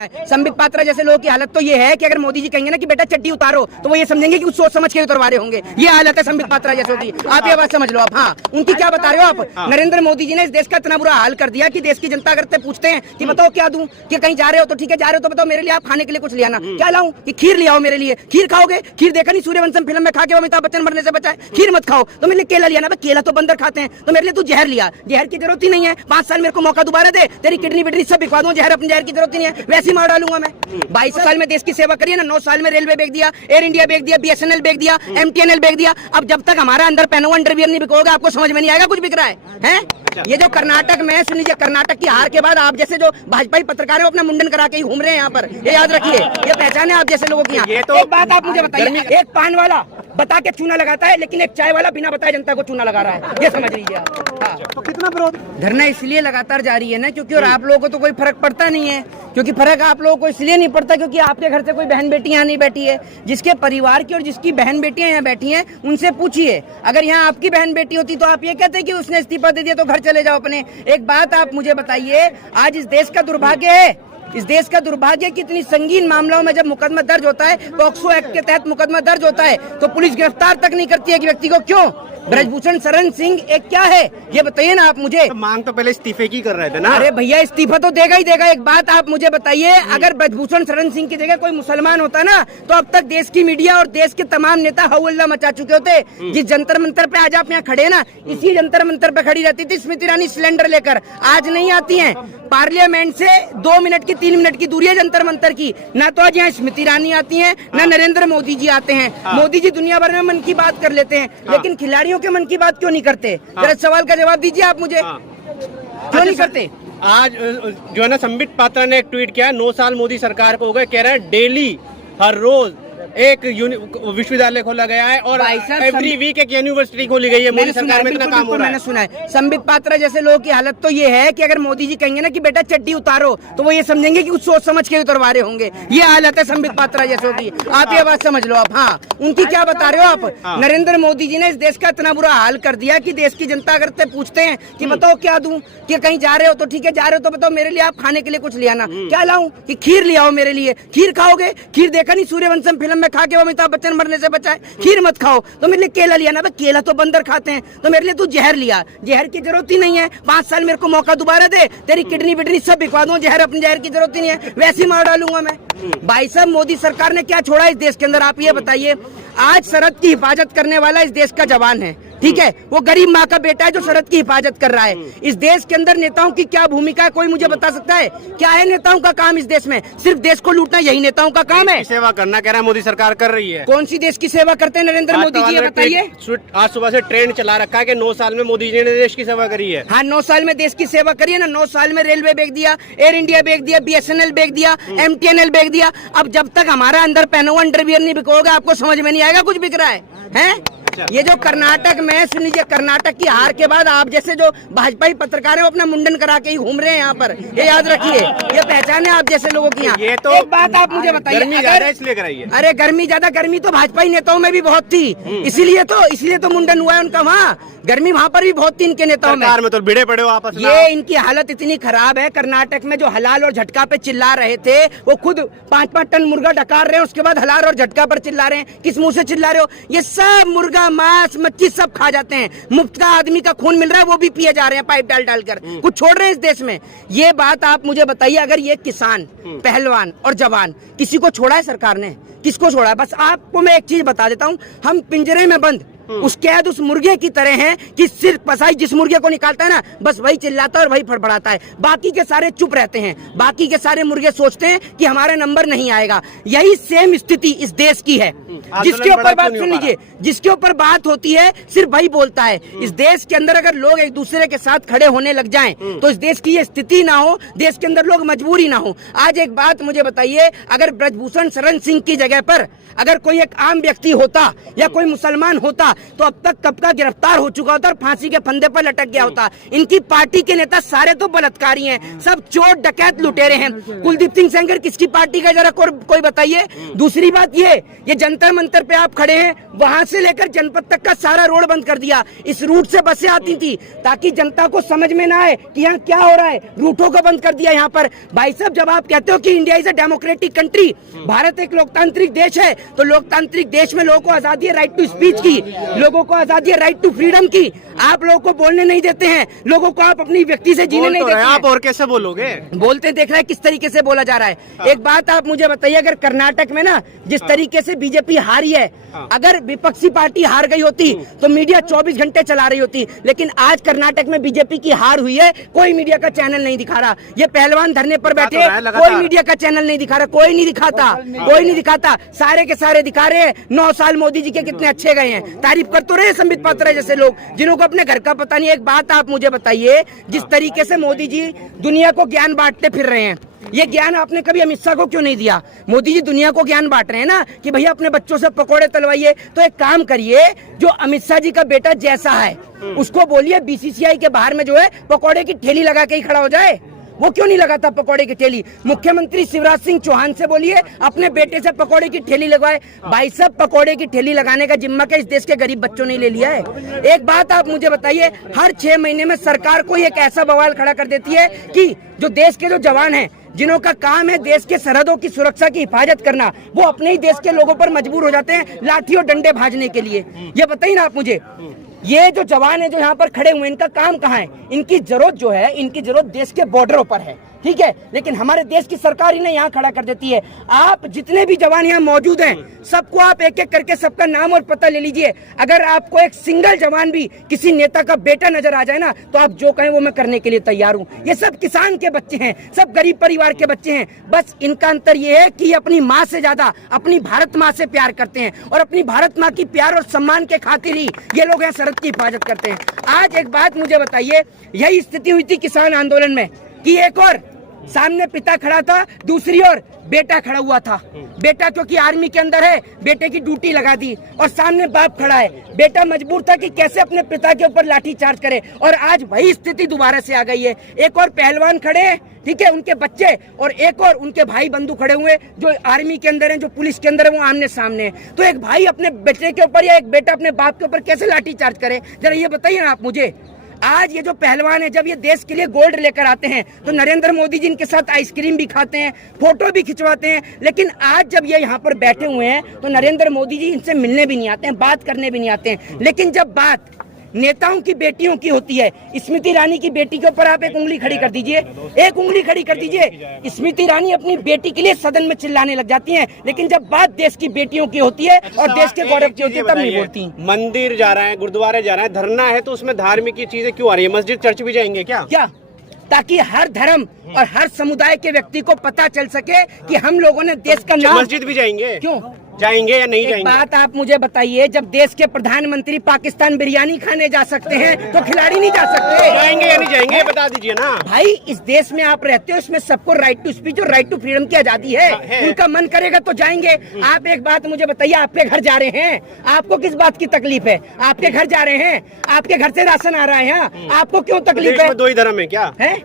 संबित पात्रा जैसे लोगों की हालत तो ये है कि अगर मोदी जी कहेंगे ना कि बेटा चड्डी उतारो तो वो ये समझेंगे कि कुछ सोच समझ के उतरवा रहे होंगे। ये हालत है संबित पात्रा जैसे की। आप ये बात समझ लो आप। हाँ, उनकी क्या बता रहे हो आप। नरेंद्र मोदी जी ने इस देश का इतना बुरा हाल कर दिया कि देश की जनता अगर पूछते हैं कि बताओ क्या दूं, कि कहीं जा रहे हो तो ठीक है, जा रहे हो तो बताओ मेरे लिए आप खाने के लिए कुछ ले आना। क्या लाऊं कि खीर ले आओ मेरे लिए। खीर खाओगे? खीर देखा नहीं सूर्यवंशम फिल्म में खा के अमिताभ बच्चन मरने से बचा है। खीर मत खाओ तो मेरे लिए केला लिया ना। केला तो बंदर खाते हैं, तो मेरे लिए तू जहर लिया। जहर की जरूरत ही नहीं है। 5 साल मेरे को मौका दोबारा दे, तेरी किडनी बिडनी सब बिकवा दूं, जहर अपनी जहर की जरूरत ही नहीं है, वैसे मार डालूंगा मैं। 22 साल में देश की सेवा करिए ना। 9 साल में रेलवे बेच दिया, एयर इंडिया बेच दिया, BSNL बेच दिया, MTNL बेच दिया। अब जब तक हमारा अंदर पहना अंडरवियर नहीं बिकोगा आपको समझ में नहीं आएगा कुछ बिक रहा है? ये जो कर्नाटक में सुन लीजिए, कर्नाटक की हार के बाद आप जैसे जो भाजपाई पत्रकार अपना मुंडन करा के ही घूम रहे हैं यहाँ पर, ये याद रखिए। ये पहचान है आप जैसे लोगों की। यहाँ तो एक बात आप मुझे बताइए, एक पान वाला बता के चूना लगाता है लेकिन एक चाय वाला बिना बताए जनता को चूना लगा रहा है, ये समझ लीजिए आप। हाँ। तो कितना विरोध धरना इसलिए लगातार जारी है ना क्योंकि और आप लोगों को तो कोई फर्क पड़ता नहीं है। क्योंकि फर्क आप लोगों को इसलिए नहीं पड़ता क्योंकि आपके घर से कोई बहन बेटी यहाँ नहीं बैठी है। जिसके परिवार की और जिसकी बहन बेटियां यहाँ बैठी हैं उनसे पूछिए। अगर यहाँ आपकी बहन बेटी होती तो आप ये कहते कि उसने इस्तीफा दे दिया तो घर चले जाओ अपने। एक बात आप मुझे बताइए, आज इस देश का दुर्भाग्य है, इस देश का दुर्भाग्य कि इतनी संगीन मामलों में जब मुकदमा दर्ज होता है, पॉक्सो एक्ट के तहत मुकदमा दर्ज होता है, तो पुलिस गिरफ्तार तक नहीं करती है कि व्यक्ति को। क्यों? ब्रजभूषण शरण सिंह एक क्या है ये बताइए ना आप मुझे। तो मांग तो पहले इस्तीफे की कर रहे थे ना। अरे भैया इस्तीफा तो देगा ही देगा। एक बात आप मुझे बताइए, अगर ब्रजभूषण शरण सिंह की जगह कोई मुसलमान होता ना तो अब तक देश की मीडिया और देश के तमाम नेता हौला मचा चुके होते। जिस जंतर मंतर पे आज आप यहाँ खड़े ना, इसी जंतर मंतर पे खड़ी रहती थी स्मृति ईरानी सिलेंडर लेकर। आज नहीं आती हैं। पार्लियामेंट से 2 मिनट की 3 मिनट की दूरी है जंतर मंतर की। ना तो आज यहाँ स्मृति ईरानी आती हैं, ना नरेंद्र मोदी जी आते हैं। मोदी जी दुनिया भर में मन की बात कर लेते हैं, लेकिन खिलाड़ियों के मन की बात क्यों नहीं करते? जरा सवाल का जवाब दीजिए आप मुझे। क्यों नहीं करते? आज जो है ना संबित पात्रा ने एक ट्वीट किया, 9 साल मोदी सरकार को हो गए, कह रहा है डेली हर रोज एक विश्वविद्यालय खोला गया है और एवरी वीक एक यूनिवर्सिटी खोली गई है। मोदी सरकार में इतना काम हो रहा है। मैंने सुना है। संबित पात्रा जैसे लोगों की हालत तो ये है कि अगर मोदी जी कहेंगे ना कि बेटा चड्डी उतारो तो वो ये समझेंगे कि कुछ सोच समझ के उतरवा रहे होंगे। ये हालत है संबित पात्रा जैसे की। आप ये बात समझ लो आप। हाँ, उनकी क्या बता रहे हो आप। नरेंद्र मोदी जी ने इस देश का इतना बुरा हाल कर दिया कि देश की जनता अगर पूछते हैं कि बताओ क्या दूं, कि कहीं जा रहे हो तो ठीक है, जा रहे हो तो बताओ मेरे लिए आप खाने के लिए कुछ ले आना। क्या लाऊं कि खीर ले आओ मेरे लिए। खीर खाओगे? खीर देखा नहीं सूर्यवंशम फिल्म में खा के अमिताभ बच्चन मरने से बचा है। खीर मत खाओ तो मेरे लिए केला लिया ना। केला तो बंदर खाते हैं, तो मेरे लिए तू जहर लिया। जहर की जरूरत ही नहीं है। 5 साल मेरे को मौका दोबारा दे, तेरी किडनी बिडनी सब बिकवा दूं, जहर अपनी जहर की जरूरत ही नहीं है, वैसे मार डालूंगा मैं। भाई साहब, मोदी सरकार ने क्या छोड़ा इस देश के अंदर आप ये बताइए। आज सरहद की हिफाजत करने वाला इस देश का जवान है, ठीक है, वो गरीब माँ का बेटा है जो सरहद की हिफाजत कर रहा है। इस देश के अंदर नेताओं की क्या भूमिका है कोई मुझे बता सकता है? क्या है नेताओं का काम इस देश में? सिर्फ देश को लूटना यही नेताओं का काम है? सेवा करना कह रहा है मोदी सरकार कर रही है। कौन सी देश की सेवा करते हैं नरेंद्र मोदी जी, ये बताइए। आज सुबह से ट्रेंड चला रखा है कि 9 साल में मोदी जी ने देश की सेवा करी है। हाँ, 9 साल में देश की सेवा करी है ना। 9 साल में रेलवे बेच दिया, एयर इंडिया बेच दिया, BSNL बेच दिया, MTNL बेच दिया। अब जब तक हमारा अंदर पहना अंडरवियर नहीं बिकोगा आपको समझ में नहीं आएगा कुछ बिक रहा है? ये जो कर्नाटक में सुन लीजिए, कर्नाटक की हार के बाद आप जैसे जो भाजपाई पत्रकार हैं अपना मुंडन करा के ही घूम रहे हैं यहाँ पर, ये याद रखिए। ये पहचान है आप जैसे लोगों की। यहाँ ये तो एक बात आप मुझे बताइए, गर्मी ज्यादा इसलिए कराइए। अरे गर्मी ज्यादा, गर्मी तो भाजपाई नेताओं में भी बहुत थी, इसीलिए तो मुंडन हुआ है उनका। वहाँ गर्मी वहाँ पर भी बहुत थी इनके नेताओं में तो भिड़े पड़े हो आपस में। ये इनकी हालत इतनी खराब है। कर्नाटक में जो हलाल और झटका पे चिल्ला रहे थे वो खुद 5-5 टन मुर्गा डकार रहे हैं, उसके बाद हलाल और झटका पर चिल्ला रहे हैं। किस मुंह से चिल्ला रहे हो? ये सब मुर्गा, मांस, मच्छी सब खा जाते हैं। मुफ्त का आदमी का खून मिल रहा है, वो भी पिए जा रहे हैं पाइप डाल डालकर। कुछ छोड़ रहे हैं इस देश में? ये बात आप मुझे बताइए। अगर ये किसान, पहलवान और जवान, किसी को छोड़ा है सरकार ने? किसको छोड़ा है? बस आपको मैं एक चीज बता देता हूँ, हम पिंजरे में बंद उस कैद उस मुर्गे की तरह हैं कि सिर्फ कसाई जिस मुर्गे को निकालता है ना, बस वही चिल्लाता है और वही फड़फड़ाता है। बाकी के सारे चुप रहते हैं। बाकी के सारे मुर्गे सोचते हैं कि हमारा नंबर नहीं आएगा। यही सेम स्थिति इस देश की है। जिसके ऊपर बात सुन लीजिए, जिसके ऊपर बात होती है सिर्फ वही बोलता है। इस देश के अंदर अगर लोग एक दूसरे के साथ खड़े होने लग जाएं तो इस देश की ये स्थिति ना हो, देश के अंदर लोग मजबूरी ना हो। आज एक बात मुझे बताइए, अगर ब्रजभूषण शरण सिंह की जगह पर अगर कोई एक आम व्यक्ति होता या कोई मुसलमान होता तो अब तक कब का गिरफ्तार हो चुका होता और फांसी के फंदे पर लटक गया होता। इनकी पार्टी के नेता सारे तो बलात्कारी हैं, सब चोर डकैत लुटेरे हैं। कुलदीप सिंह सेंगर किसकी पार्टी का, जरा कोई बताइए। दूसरी बात ये जंतर मंतर पे आप खड़े हैं, वहां से लेकर जनपद तक का सारा रोड बंद कर दिया। इस रूट से बसें आती थी ताकि जनता को समझ में ना आए कि यहाँ क्या हो रहा है, रूटों को बंद कर दिया यहाँ पर। भाई साहब, जब आप कहते हो कि India is a democratic country, Bharat एक लोकतांत्रिक देश है, तो लोकतांत्रिक देश में लोगों को आजादी है राइट टू स्पीच की, लोगों को आजादी है राइट टू फ्रीडम की। आप लोगों को बोलने नहीं देते हैं, लोगों को आप अपनी व्यक्ति से जीने नहीं देते हैं। आप और कैसे बोलोगे? बोलते देख रहे हैं किस तरीके से बोला जा रहा है। एक बात आप मुझे बताइए, अगर कर्नाटक में ना जिस तरीके से बीजेपी हारी है, अगर विपक्षी पार्टी हार गई होती तो मीडिया 24 घंटे चला रही होती, लेकिन आज कर्नाटक में बीजेपी की हार हुई है, कोई मीडिया का चैनल नहीं दिखा रहा। ये पहलवान धरने पर बैठे, कोई मीडिया का चैनल नहीं दिखा रहा, कोई नहीं दिखाता, कोई नहीं दिखाता। सारे के सारे दिखा रहे हैं 9 साल मोदी जी के कितने अच्छे गए हैं। तारीफ कर तो रहे संबित पात्रा जैसे लोग, जिन्होंने अपने घर का पता नहीं। एक बात आप मुझे बताइए, जिस तरीके से मोदी जी दुनिया को ज्ञान बांटते फिर रहे हैं, ये ज्ञान आपने कभी अमित शाह को क्यों नहीं दिया? मोदी जी दुनिया को ज्ञान बांट रहे हैं ना कि भैया अपने बच्चों से पकोड़े तलवाइए। तो एक काम करिए, जो अमित शाह जी का बेटा जैसा है उसको बोलिए बीसीसीआई के बाहर में जो है पकोड़े की ठेली लगा के ही खड़ा हो जाए। वो क्यों नहीं लगाता पकोड़े की ठेली? मुख्यमंत्री शिवराज सिंह चौहान से बोलिए अपने बेटे से पकोड़े की ठेली लगवाए। भाई साहब, पकोड़े की ठेली लगाने का जिम्मा क्या इस देश के गरीब बच्चों ने ले लिया है? एक बात आप मुझे बताइए, हर 6 महीने में सरकार कोई एक ऐसा बवाल खड़ा कर देती है कि जो देश के जो जवान हैं, जिन्हों का काम है देश के सरहदों की सुरक्षा की हिफाजत करना, वो अपने ही देश के लोगों पर मजबूर हो जाते हैं लाठी और डंडे भाजने के लिए। ये बताइए ना आप मुझे, ये जो जवान है जो यहाँ पर खड़े हुए, इनका काम कहाँ है? इनकी जरूरत जो है, इनकी जरूरत देश के बॉर्डरों पर है, ठीक है, लेकिन हमारे देश की सरकार इन्हें यहाँ खड़ा कर देती है। आप जितने भी जवान यहाँ मौजूद हैं, सबको आप एक एक करके सबका नाम और पता ले लीजिए। अगर आपको एक सिंगल जवान भी किसी नेता का बेटा नजर आ जाए ना, तो आप जो कहें वो मैं करने के लिए तैयार हूँ। ये सब किसान के बच्चे हैं, सब गरीब परिवार के बच्चे हैं। बस इनका अंतर ये है कि अपनी माँ से ज्यादा अपनी भारत माँ से प्यार करते हैं, और अपनी भारत माँ की प्यार और सम्मान के खातिर ही ये लोग यहाँ सरहद की हिफाजत करते हैं। आज एक बात मुझे बताइए, यही स्थिति हुई थी किसान आंदोलन में कि एक और सामने पिता खड़ा था, दूसरी ओर बेटा खड़ा हुआ था। बेटा क्योंकि आर्मी के अंदर है, बेटे की ड्यूटी लगा दी, और सामने बाप खड़ा है। बेटा मजबूर था कि कैसे अपने पिता के ऊपर लाठी चार्ज करे, और आज वही स्थिति दोबारा से आ गई है। एक और पहलवान खड़े हैं, ठीक है, उनके बच्चे, और एक और उनके भाई बंधु खड़े हुए जो आर्मी के अंदर हैं, जो पुलिस के अंदर है, वो आमने सामने है। तो एक भाई अपने बेटे के ऊपर या एक बेटा अपने बाप के ऊपर कैसे लाठी चार्ज करे? जरा ये बताइए ना आप मुझे। आज ये जो पहलवान है, जब ये देश के लिए गोल्ड लेकर आते हैं तो नरेंद्र मोदी जी इनके साथ आइसक्रीम भी खाते हैं, फोटो भी खिंचवाते हैं, लेकिन आज जब ये यहाँ पर बैठे हुए हैं तो नरेंद्र मोदी जी इनसे मिलने भी नहीं आते हैं, बात करने भी नहीं आते हैं। लेकिन जब बात नेताओं की बेटियों की होती है, स्मृति ईरानी की बेटी के ऊपर आप एक उंगली खड़ी कर दीजिए, एक उंगली खड़ी कर दीजिए। स्मृति ईरानी अपनी बेटी के लिए सदन में चिल्लाने लग जाती हैं, लेकिन जब बात देश की बेटियों की होती है और देश के गौरव की होती है, तब नहीं बोलती। मंदिर जा रहे हैं, गुरुद्वारे जा रहे हैं, धरना है, तो उसमें धार्मिक की चीजें क्यों आ रही है? मस्जिद चर्च भी जाएंगे क्या? ताकि हर धर्म और हर समुदाय के व्यक्ति को पता चल सके कि हम लोगों ने देश का नाम। मस्जिद भी जाएंगे? क्यों जाएंगे या नहीं जाएंगे? बात आप मुझे बताइए, जब देश के प्रधानमंत्री पाकिस्तान बिरयानी खाने जा सकते हैं तो खिलाड़ी नहीं जा सकते? जाएंगे या नहीं जाएंगे, बता दीजिए ना भाई। इस देश में आप रहते हो, इसमें सबको राइट टू स्पीच और राइट टू फ्रीडम की आजादी है। उनका मन करेगा तो जाएंगे। आप एक बात मुझे बताइए, आपके घर जा रहे हैं, आपको किस बात की तकलीफ है? आपके घर जा रहे हैं, आपके घर से राशन आ रहा है, यहाँ आपको क्यों तकलीफ है? 2 ही धर्म है क्या? है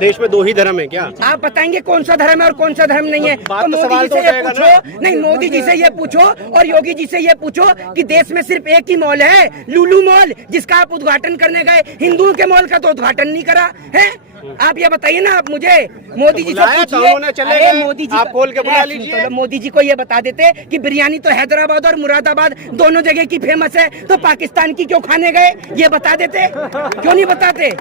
देश में 2 ही धर्म है क्या? आप बताएंगे कौन सा धर्म है और कौन सा धर्म नहीं है? तो मोदी जी से ये पूछो, नहीं मोदी जी से ये पूछो और योगी जी से ये पूछो कि देश में सिर्फ एक ही मॉल है, लुलु मॉल, जिसका आप उद्घाटन करने गए, हिंदुओं के मॉल का तो उद्घाटन नहीं करा है। आप ये बताइए ना आप मुझे, मोदी जी से पूछिए, मोदी जी आप खोल के बुला लीजिए। मोदी जी को ये बता देते कि बिरयानी तो हैदराबाद और मुरादाबाद दोनों जगह की फेमस है, तो पाकिस्तान की क्यों खाने गए? ये बता देते, क्यों नहीं बताते?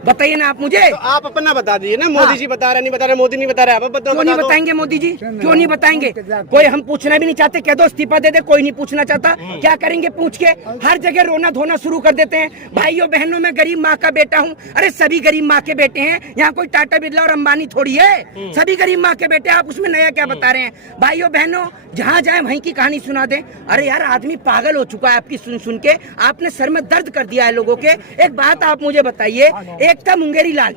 बताइए ना आप मुझे। तो आप अपना बता दीजिए ना। मोदी जी बता रहे, नहीं बता रहे, मोदी नहीं बता रहे, आप क्यों नहीं बताएंगे? मोदी जी क्यों नहीं बताएंगे? कोई हम पूछना भी नहीं चाहते, कह दो इस्तीफा दे दे, कोई नहीं पूछना चाहता। क्या करेंगे पूछ के? हर जगह रोना धोना शुरू कर देते हैं। भाइयों बहनों, मैं गरीब माँ का बेटा हूँ। अरे सभी गरीब माँ के बेटे हैं, यहाँ कोई टाटा बिरला और अंबानी थोड़ी है, सभी गरीब माँ के बेटे। आप उसमें नया क्या बता रहे हैं? भाइयों बहनों, जहाँ जाए वहीं की कहानी सुना दे। अरे यार, आदमी पागल हो चुका है आपकी सुन सुन के, आपने सर में दर्द कर दिया है लोगों के। एक बात आप मुझे बताइए, एक था मुंगेरी लाल,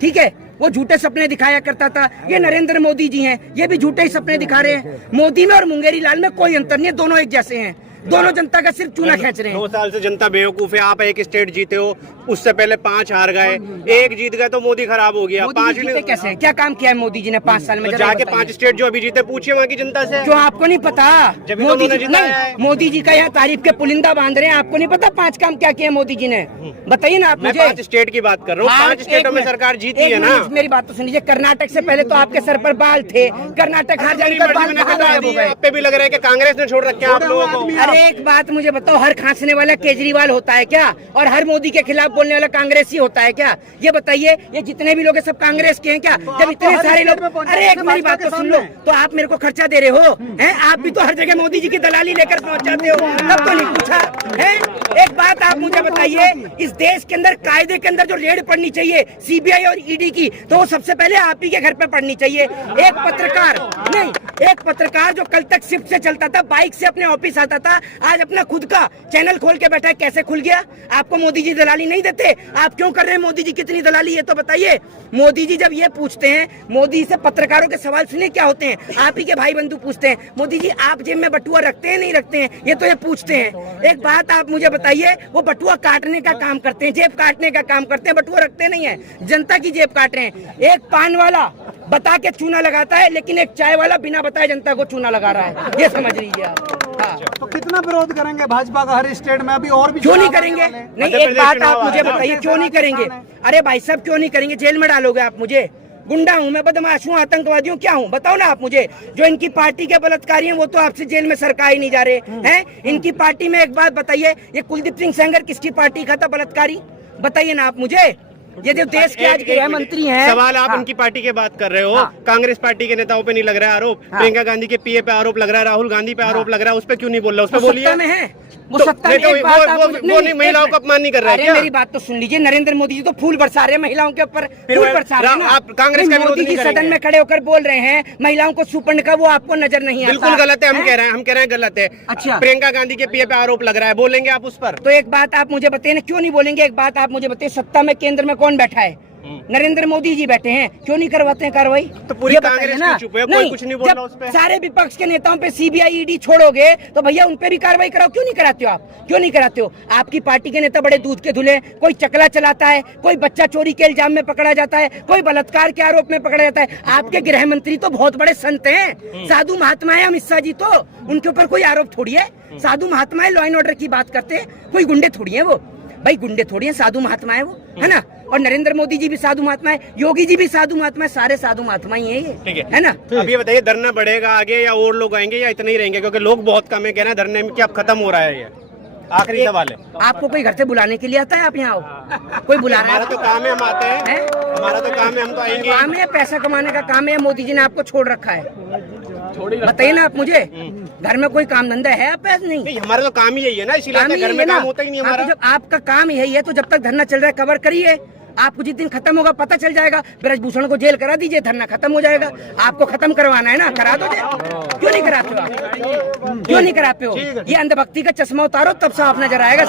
ठीक है, वो झूठे सपने दिखाया करता था। ये नरेंद्र मोदी जी हैं, ये भी झूठे ही सपने दिखा रहे हैं। मोदी में और मुंगेरी लाल में कोई अंतर नहीं है, दोनों एक जैसे हैं। दोनों जनता का सिर्फ चूना खींच रहे हैं। 9 साल से जनता बेवकूफ है। आप एक स्टेट जीते हो, उससे पहले 5 हार गए, एक जीत गए तो मोदी खराब हो गया। मोदी जी जीते कैसे? क्या काम किया है मोदी जी ने 5 साल में? तो जाके 5 स्टेट जो अभी जीते पूछिए वहाँ की जनता से। जो आपको नहीं पता? जब मोदी जी जीता है। नहीं, मोदी जी का यहाँ तारीफ के पुलिंदा बांध रहे हैं। आपको नहीं पता 5 काम क्या किए मोदी जी ने? बताइए ना आप मैं मुझे। 5 स्टेट की बात कर रहा हूँ, 5 स्टेटों में सरकार जीती है ना। मेरी बात तो सुनिए, कर्नाटक से पहले तो आपके सर पर बाल थे, कर्नाटक हार जाने के बाद बाल गायब हो गए। आप पे भी लग रहा है कि कांग्रेस ने छोड़ रखे हैं आप लोगों को। अरे एक बात मुझे बताओ, हर खांसने वाला केजरीवाल होता है क्या? और हर मोदी के खिलाफ बोलने वाला कांग्रेसी होता है क्या? ये बताइए, ये जितने भी लोग हैं सब कांग्रेस के हैं क्या? जब इतने सारे लोग, अरे एक मेरी बात तो सुन लो, तो आप मेरे को खर्चा दे रहे हो हैं? आप भी तो हर जगह मोदी जी की दलाली लेकर पहुंच जाते हो, तब तो नहीं पूछा है? एक बात आप मुझे बताइए, इस देश के अंदर कायदे के अंदर जो रेड पड़नी चाहिए सीबीआई और ईडी की, तो वो सबसे पहले आप ही के घर पे पड़नी चाहिए। एक पत्रकार नहीं, एक पत्रकार जो कल तक शिफ्ट से चलता था, बाइक से अपने ऑफिस आता था, आज अपना खुद का चैनल खोल के बैठा है, कैसे खुल गया? आपको मोदी जी दलाली नहीं देते? आप क्यों कर रहे हैं मोदी जी कितनी दलाली है तो बताइए। मोदी जी जब ये पूछते हैं, मोदी से पत्रकारों के सवाल सुनिए क्या होते हैं, आप ही के भाई बंधु पूछते हैं, मोदी जी आप जेब में बटुआ रखते हैं नहीं रखते हैं? ये तो ये पूछते हैं। एक बात आप मुझे बताइए, वो बटुआ काटने का काम करते हैं, जेब काटने का काम करते हैं, बटुआ रखते नहीं है, जनता की जेब काट रहे हैं। एक पान वाला बता के चूना लगाता है, लेकिन एक चाय वाला बिना बताए जनता को चूना लगा रहा है, ये समझ लीजिए आप। हाँ। तो कितना विरोध करेंगे भाजपा का हर स्टेट में? अभी और भी क्यों नहीं करेंगे? नहीं, एक बात आप मुझे बताइए, क्यों नहीं करेंगे? अरे भाई साहब क्यों नहीं करेंगे? जेल में डालोगे आप मुझे? गुंडा हूँ मैं, बदमाश हूँ, आतंकवादी हूँ, क्या हूँ? बताओ ना आप मुझे। जो इनकी पार्टी के बलात्कारी हैं वो तो आपसे जेल में सरका ही नहीं जा रहे हैं। इनकी पार्टी में एक बात बताइए, ये कुलदीप सिंह सेंगर किसकी पार्टी का था बलात्कारी? बताइए ना आप मुझे। ये जो देश के आज गृह मंत्री हैं, सवाल आप उनकी पार्टी की बात कर रहे हो, कांग्रेस पार्टी के नेताओं पे नहीं लग रहा है आरोप? प्रियंका गांधी के पीए पे आरोप लग रहा है, राहुल गांधी पे आरोप लग रहा है, उस पे क्यों नहीं बोल रहा? उस पे बोलिए। सत्ता में है वो, सत्ता में। एक बात आप नहीं, महिलाओं का अपमान नहीं कर रहा है क्या? मेरी बात तो सुन लीजिए, नरेंद्र मोदी जी तो फूल बरसा रहे हैं महिलाओं के ऊपर, फूल बरसा रहे हैं ना। आप कांग्रेस का मोदी जी सदन में खड़े होकर बोल रहे हैं महिलाओं को सुपर्ण का, वो आपको नजर नहीं आता? बिल्कुल गलत है, हम कह रहे हैं गलत है। अच्छा, प्रियंका गांधी के पीए पे आरोप लग रहा है, बोलेंगे आप उस पर? तो एक बात आप मुझे बताइए ना, क्यों नहीं बोलेंगे? एक बात आप मुझे बताइए, सत्ता में केंद्र में कौन बैठा है? नरेंद्र मोदी जी बैठे हैं, क्यों नहीं करवाते हैं कार्रवाई? तो पूरी कांग्रेस क्यों चुप है? कोई कुछ नहीं बोल रहा उस पे? सारे विपक्ष के नेताओं पे सीबीआई ईडी छोड़ोगे तो भैया उन पे भी कार्रवाई कराओ, क्यों नहीं कराते हो आप? क्यों नहीं कराते हो? आपकी पार्टी के नेता बड़े दूध के धुले, कोई चकला चलाता है, कोई बच्चा चोरी के इल्जाम में पकड़ा जाता है, कोई बलात्कार के आरोप में पकड़ा जाता है। आपके गृह मंत्री तो बहुत बड़े संत हैं, साधु महात्मा है अमित शाह जी, तो उनके ऊपर कोई आरोप थोड़ी है। साधु महात्मा है, लॉ एंड ऑर्डर की बात करते हैं, कोई गुंडे थोड़ी है वो। भाई गुंडे थोड़ी है, साधु महात्मा है वो, है ना? और नरेंद्र मोदी जी भी साधु महात्मा है, योगी जी भी साधु महात्मा है, सारे साधु महात्मा ही है ये, ठीक है ना? अब ये बताइए, धरना बढ़ेगा आगे या और लोग आएंगे या इतने ही रहेंगे? क्योंकि लोग बहुत कम है, कह रहे हैं धरने में कि अब खत्म हो रहा है ये। आखिरी सवाल है, आपको कोई घर से बुलाने के लिए आता है? आप यहाँ आओ, कोई बुला रहा है? हमारा तो काम है, हम आते हैं, हमारा तो काम है, हम तो आएंगे। काम है, पैसा कमाने का काम है, मोदी जी ने आपको छोड़ रखा है? बताइए ना आप मुझे, घर में कोई काम धंधा है आप? नहीं, हमारा तो काम ही यही है ना, इसीलिए घर में काम होता ही नहीं हमारा। जब आपका काम यही है तो जब तक धरना चल रहा है कवर करिए। आपको जिस दिन खत्म होगा पता चल जाएगा, ब्रजभूषण को जेल करा दीजिए, धरना खत्म हो जाएगा। आपको खत्म करवाना है ना, करा दो जेल। क्यों नहीं कराते हो आप? क्यों नहीं कराते हो? ये अंधभक्ति का चश्मा उतारो, तब साफ नजर आएगा।